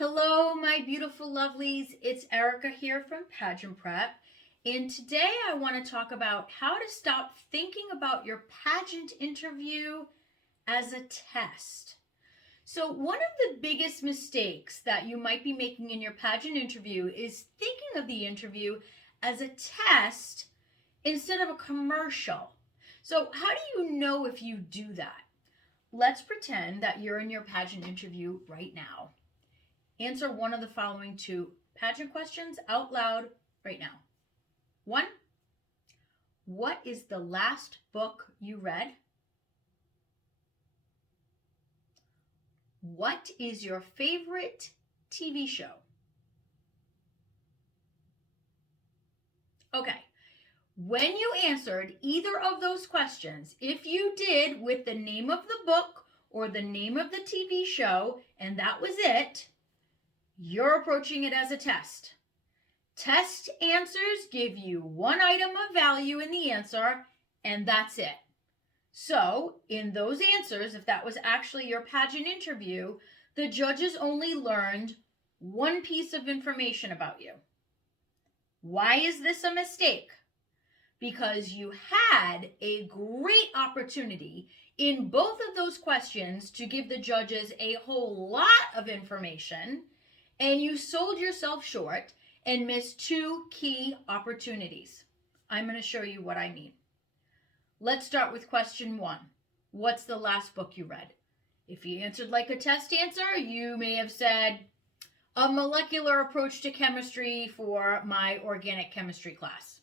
Hello, my beautiful lovelies. It's Erica here from PageantPrep. And today I want to talk about how to stop thinking about your pageant interview as a test. So, one of the biggest mistakes that you might be making in your pageant interview is thinking of the interview as a test instead of a commercial. So, how do you know if you do that? Let's pretend that you're in your pageant interview right now. Answer one of the following two pageant questions out loud right now. 1. What is the last book you read? What is your favorite TV show? Okay. When you answered either of those questions, if you did with the name of the book or the name of the TV show, and that was it, you're approaching it as a test. Test answers give you one item of value in the answer, and that's it. So, in those answers, if that was actually your pageant interview, the judges only learned one piece of information about you. Why is this a mistake? Because you had a great opportunity in both of those questions to give the judges a whole lot of information, and you sold yourself short and missed two key opportunities. I'm going to show you what I mean. Let's start with question 1. What's the last book you read? If you answered like a test answer, you may have said, A Molecular Approach to Chemistry for my organic chemistry class.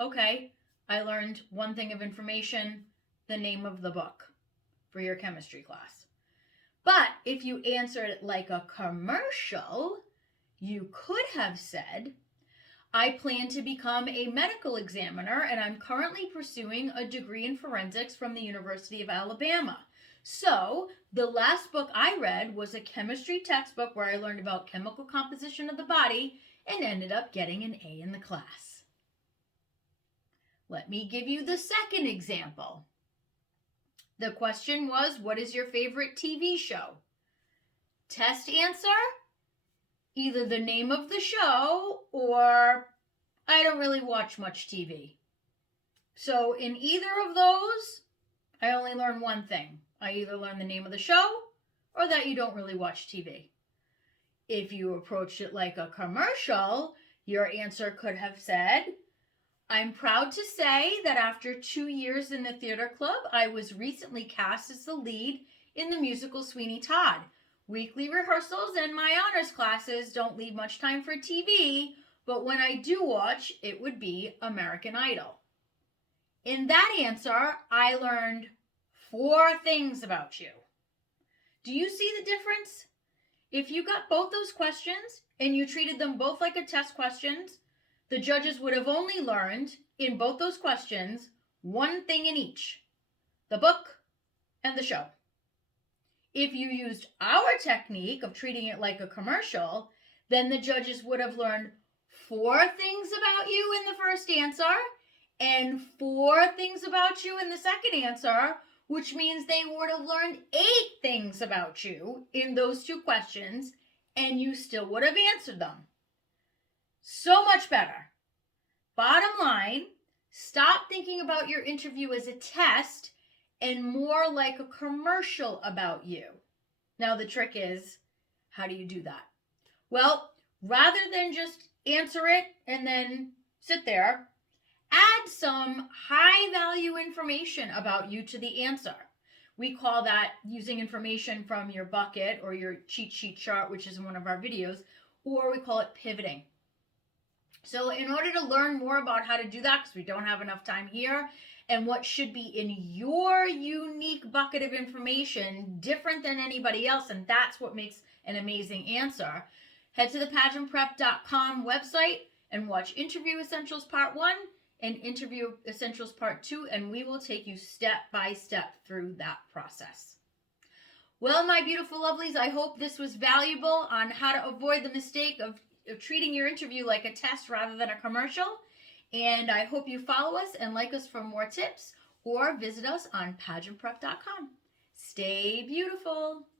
Okay, I learned one thing of information, the name of the book for your chemistry class. But if you answered it like a commercial, you could have said, I plan to become a medical examiner and I'm currently pursuing a degree in forensics from the University of Alabama. So the last book I read was a chemistry textbook where I learned about chemical composition of the body and ended up getting an A in the class. Let me give you the second example. The question was, what is your favorite TV show? Test answer, either the name of the show or I don't really watch much TV. So in either of those, I only learn one thing. I either learn the name of the show or that you don't really watch TV. If you approached it like a commercial, your answer could have said, I'm proud to say that after 2 years in the theater club, I was recently cast as the lead in the musical Sweeney Todd. Weekly rehearsals and my honors classes don't leave much time for TV, but when I do watch, it would be American Idol. In that answer, I learned 4 things about you. Do you see the difference? If you got both those questions and you treated them both like a test questions, the judges would have only learned in both those questions one thing in each, the book and the show. If you used our technique of treating it like a commercial, then the judges would have learned 4 things about you in the first answer and 4 things about you in the second answer, which means they would have learned 8 things about you in those 2 questions, and you still would have answered them. So much better. Bottom line, stop thinking about your interview as a test and more like a commercial about you. Now the trick is, how do you do that? Well, rather than just answer it and then sit there, add some high value information about you to the answer. We call that using information from your bucket or your cheat sheet chart, which is in one of our videos, or we call it pivoting. So in order to learn more about how to do that, because we don't have enough time here, and what should be in your unique bucket of information different than anybody else, and that's what makes an amazing answer, head to the pageantprep.com website and watch Interview Essentials Part 1 and Interview Essentials Part 2, and we will take you step by step through that process. Well, my beautiful lovelies, I hope this was valuable on how to avoid the mistake of treating your interview like a test rather than a commercial. And I hope you follow us and like us for more tips or visit us on pageantprep.com. Stay beautiful.